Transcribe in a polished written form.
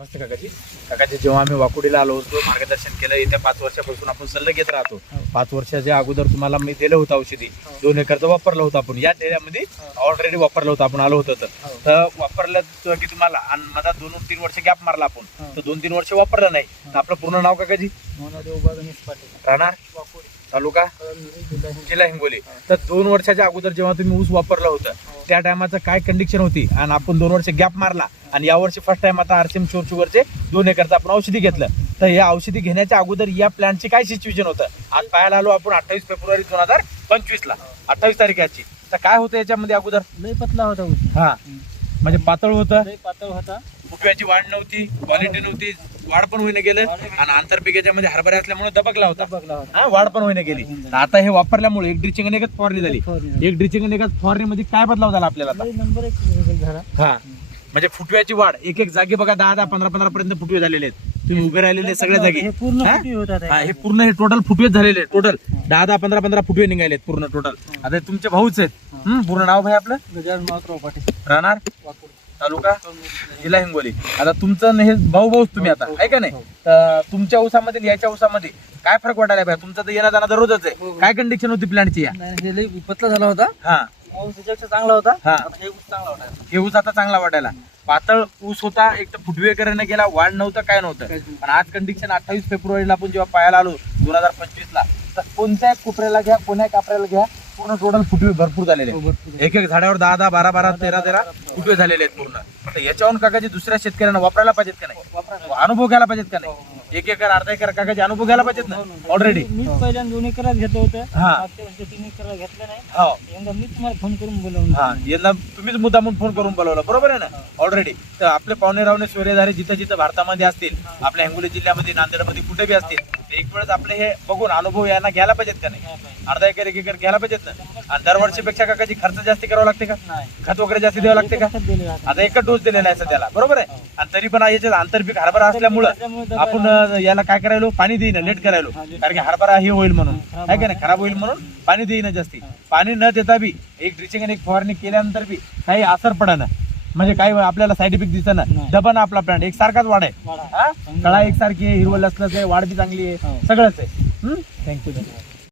नमस्ते काकाजी. काकाजी, जेव्हा आम्ही वाकुडीला आलो होतो, मार्गदर्शन केलं. येत्या 5 वर्षापासून आपण सल्ला घेत राहतो. 5 वर्षाच्या अगोदर तुम्हाला मी दिलं होतं औषधी. 2 एकरचं वापरलं होतं आपण. या एरियामध्ये ऑलरेडी वापरलं होतं आपण, आलो होतं तर वापरलं की तुम्हाला. आणि माझा 2-3 वर्ष गॅप मारला आपण, तर 2-3 वर्ष वापरलं नाही. तर आपलं पूर्ण नाव काकाजी? राहणार तालुका जिल्हा हिंगोली. तर 2 वर्षाच्या अगोदर जेव्हा तुम्ही ऊस वापरलं होतं, त्या टायमाचं काय कंडिशन होती, आणि आपण 2 वर्ष गॅप मारला, आणि यावर्षी फर्स्ट टाइम आता आरसीएम शुगरचे 2 एकरचं आपण औषधी घेतलं. तर या औषधी घेण्याच्या अगोदर या प्लॅनची काय सिच्युएशन होतं? आज पाहायला आलो आपण 28 फेब्रुवारी 2025 ला, 28 तारखेची. तर काय होतं याच्यामध्ये अगोदर? लय पतला होता ऊस. हा, म्हणजे पातळ होतं, लय पातळ होता. फुटव्याची वाढ नव्हती, क्वालिटी नव्हती, वाढ पण होईन गेलं. आणि आंतरपिकाच्या मध्ये हरभरा असल्यामुळे दबकला होता. हा, वाढ पण होईन गेली. तर आता हे वापरल्यामुळे एक ड्रिचिंग आणि एकच फवारणी झाली. एक ड्रिचिंग आणि एकच फवारणीमध्ये काय बदलाव झाला आपल्याला आता? लय नंबर 1 रिझल्ट झाला. हा, म्हणजे फुटव्याची वाढ एक जागी बघा 10-10, 15-15 पर्यंत फुटवे झालेले आहेत. तुम्ही उभे राहिलेले सगळ्या जागी. हे पूर्ण हा? फुटवे होतात. हा, हे पूर्ण हे टोटल फुटवेच झालेले आहेत. टोटल 10-10, 15-15 फुटवे निघालेत पूर्ण टोटल. आता हे तुमचे भाऊच आहेत. पूर्ण नाव भाई आपलं? गजानन मातराव पाटील, राहणार वाकुड. तालुका जिल्हा हिंगोली. आता तुमचं हे भाऊच तुम्ही आता आहे का नाही? तर तुमच्या ऊसामध्ये याच्या ऊसामध्ये काय फरक वाटायला पाहिजे? तुमचं तर येणं जाणं दररोजच आहे. काय कंडिशन होती प्लॅनची या? नाही, हे लय पतला झाला होता. हा, ऊस त्याच्यापेक्षा चांगला होता. हा. आता हे ऊस चांगला होता. हे ऊस आता चांगला वाटायला. पातळ ऊस होता, एक तर फुटवे करायला गेला, वाढ नव्हतं, काय नव्हतं. पण आज कंडिशन 28 फेब्रुवारीला आपण जेव्हा पाहायला आलो 2025 ला, तर कोणत्या कोपऱ्याला घ्या, कोण्या कापऱ्याला घ्या, पूर्ण टोटल फुटवे भरपूर झालेले आहेत. एक एक झाडावर 10-10, 12-12, 13-13 फुटवे झालेले आहेत पूर्ण. आता याच्यावरून काकाजी दुसऱ्या शेतकऱ्यांना वापरायला पाहिजेत का नाही? अनुभव घ्यायला पाहिजेत का नाही? 1 एकर, अर्धा एकर काकाजी अनुभव घ्यायला पाहिजेत ना ऑलरेडी. मी पहिल्यांदा 2 एकरात घेतलं होतं. हा. मागच्या वर्षी 3 एकरात घेतलं नाही. हो, यंदा मी तुम्हाला फोन करून बोलवून. हा, यांना तुम्हीच मुद्दामून फोन करून बोलवलं, बरोबर आहे ना ऑलरेडी. तर आपले पाहुणे रावणे सोयरेधारे जिथं जिथं भारतामध्ये असतील, आपल्या हिंगोली जिल्ह्यामध्ये, नांदेडमध्ये कुठे बी असतील, तर एक वेळेस आपले हे बघून अनुभव यांना घ्यायला पाहिजेत का नाही? अर्धा एकर, 1 एकर घ्यायला पाहिजेत ना. आणि दरवर्षीपेक्षा काकाची खर्च जास्त करावा लागते का? नाही. खत वगैरे जास्त द्यावं लागते का? दिले जातात. आता एकच डोस दिलेला आहे सध्याला, बरोबर आहे. आणि तरी पण याच्यात आंतरपीक हरभरा असल्यामुळं आपण याला काय करायलो? पाणी देईन, लेट करायलो. कारण की हरभरा हे होईल म्हणून, आहे का नाही, खराब होईल म्हणून पाणी देईन जास्ती. पाणी न देता बी एक ड्रिचिंग आणि एक फवारणी केल्यानंतर बी काही असर पडना, म्हणजे काही आपल्याला साईड इफेक्ट दिसना. डबन आपला प्लांट एक सारखाच वाढ आहे. कळा एकसारखी आहे, हिरवळ असलं आहे, वाढ बी चांगली आहे, सगळंच आहे. थँक्यू.